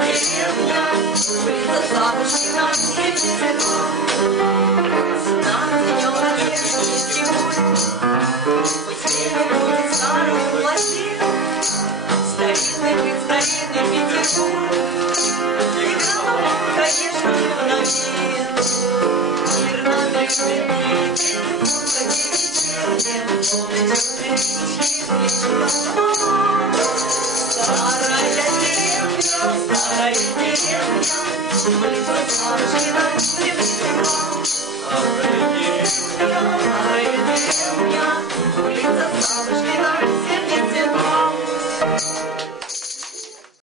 деревня, улица Савушкина, 72. На одежде пусть время будет старым пластин, старинный Петербург. Играла, конечно, новин. Мирно лежит старая деревня, улица Савушкина, 72. Старая деревня, улица Савушкина, 72.